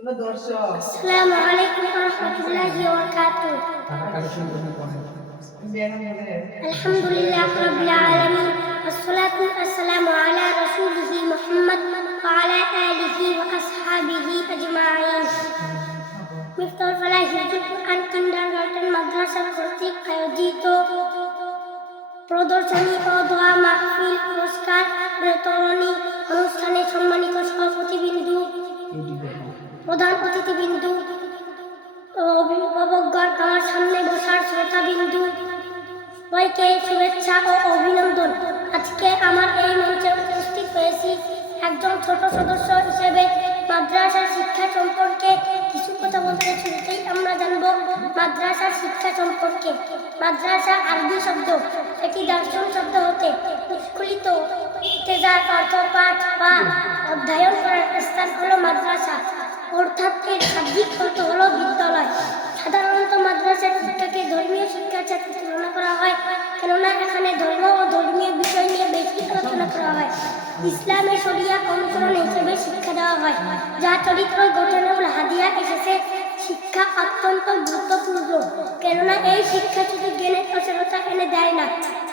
কোনো দর্শক আসসালামু আলাইকুম ওয়া রাহমাতুল্লাহি ওয়া বারাকাতুহু আলহামদুলিল্লাহ রাব্বিল আলামিন والصلاة والسلام على رسوله محمد وعلى آله وأصحابه أجمعين মিফতাহুল ফালাহ হিফজুল কুরআন কিন্ডারগার্টেন মাদ্রাসা কর্তৃক আয়োজিত প্রদর্শনী ও দোয়া মাহফিল পুরস্কার বিতরণী অনুষ্ঠানে সম্মানিত সভাপতিবৃন্দু প্রধান অতিথিবিন্দু অভিভাবকগণ আমার সামনে বসার শ্রোতাবিন্দু, সবাইকে শুভেচ্ছা ও অভিনন্দন। আজকে আমার এই মঞ্চে উপস্থিত হয়েছি একজন ছোট সদস্য হিসেবে। মাদ্রাসার শিক্ষা সম্পর্কে কিছু কথা বলতে শুরুতেই আমরা জানব মাদ্রাসার শিক্ষা সম্পর্কে। মাদ্রাসা আরবি শব্দ, এটি দর্শন শব্দ হতে স্খলিত যার অর্থ পাঠ বা অধ্যয়ন করার স্থান হলো মাদ্রাসা। অর্থাৎ এর শাব্দিক অর্থ হলো বিদ্যালয়। সাধারণত মাদ্রাসার শিক্ষাকে ধর্মীয় শিক্ষার সাথে তুলনা করা হয়, কেননা এখানে ধর্ম ও ধর্মীয় বিষয় নিয়ে বেশি আলোচনা করা হয়। ইসলামের শরিয়া অনুসরণ হিসেবে শিক্ষা দেওয়া হয়, যা চরিত্র গঠনের হাদিয়া এসেছে। শিক্ষা অত্যন্ত গুরুত্বপূর্ণ, কেননা এই শিক্ষা শুধু জ্ঞানের প্রসারতা এনে দেয় না,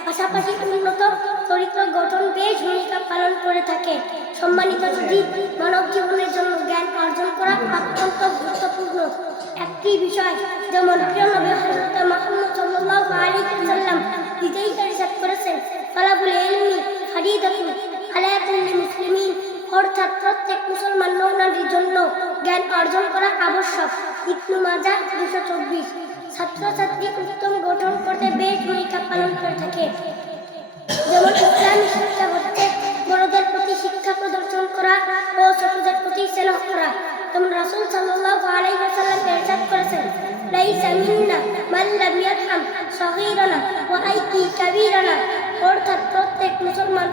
পাশাপাশি উন্নত চরিত্র গঠন বেশ ভূমিকা পালন করে থাকে। সম্মানিত যদি মানব জীবনের জন্য জ্ঞান অর্জন করা অত্যন্ত গুরুত্বপূর্ণ। একটি বিষয় যেমন প্রিয় নবী হযরত মুহাম্মদ সাল্লাল্লাহু আলাইহি মুসলিমিন। নৌনারীর জন্য জ্ঞান অর্জন করা আবশ্যক। ইবনু মাজাহ দুশো চব্বিশ। ছাত্রছাত্রী উত্তম গঠন করতে বেশ ভূমিকা পালন করে থাকে। মিন্না মান লাম ইয়ারহাম সগীরানা ওয়া আইকি কাবীরানা অর্থাৎ প্রত্যেক মুসলমান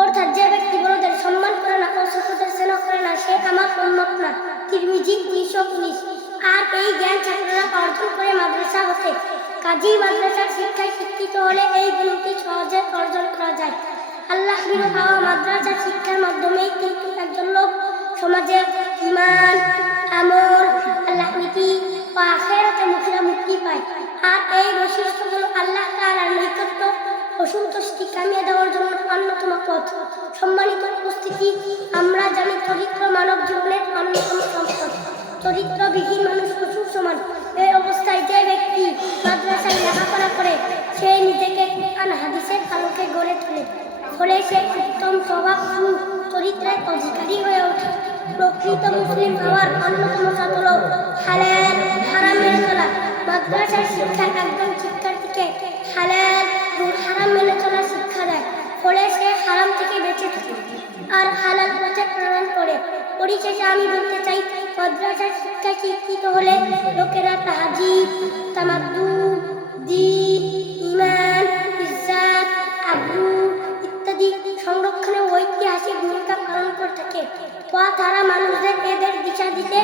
অর্থাৎ যে ব্যক্তি বড়দের সম্মান করে না ও ছোটদের স্নেহ করে না, সে আমার উম্মত না। তিরমিজি উনিশশো উনিশ। আর এই জ্ঞান ছাত্ররা অর্জন করে মাদ্রাসা হতে। কাজী মাদ্রাসার শিক্ষায় শিক্ষিত হলে এই গুণটি সহজে অর্জন করা যায়। আল্লাহ পাওয়া মাদ্রাসার শিক্ষার মাধ্যমেই কিন্তু একজন লোক সমাজে ইমান ও সন্তুষ্টি কামিয়ে দেওয়ার জন্য অন্যতম পথ। সম্মানিত উপস্থিতি, আমরা জানি চরিত্র মানব জীবনের অন্যতম সম্পদ। চরিত্রবিহীন মানুষ পশুর সমান। এই অবস্থায় যে ব্যক্তি মাদ্রাসায় লেখাপড়া করে, সে নিজেকে কোরআন, হাদিসের আলোকে গড়ে তোলে। ফলে সে উত্তম স্বভাব চরিত্রের অধিকারী হয়ে ওঠে। আমি বলতে চাই মাদ্রাসার শিক্ষা শিক্ষিত হলে লোকেরা তাহাজিব তামাদ্দু, দিন ইমান ইজ্জাত, আব্রু ইত্যাদি সংরক্ষণে ঐতিহাসিক ভূমিকা পালন করে থাকে। বা তারা মানুষদের এদের দিশা দিতে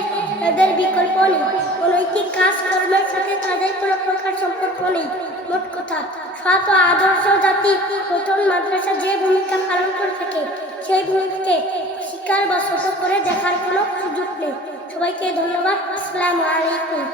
এদের বিকল্প নেই। অনৈতিক কাজকর্মের সাথে তাদের কোনো প্রকার সম্পর্ক নেই। মোট কথা, সৎ আদর্শ জাতি গঠন মাদ্রাসা যে ভূমিকা পালন করে থাকে, সেই ভূমিকাকে স্বীকার বা ছোট করে দেখার কোনো সুযোগ নেই। সবাইকে ধন্যবাদ। আসসালামু আলাইকুম।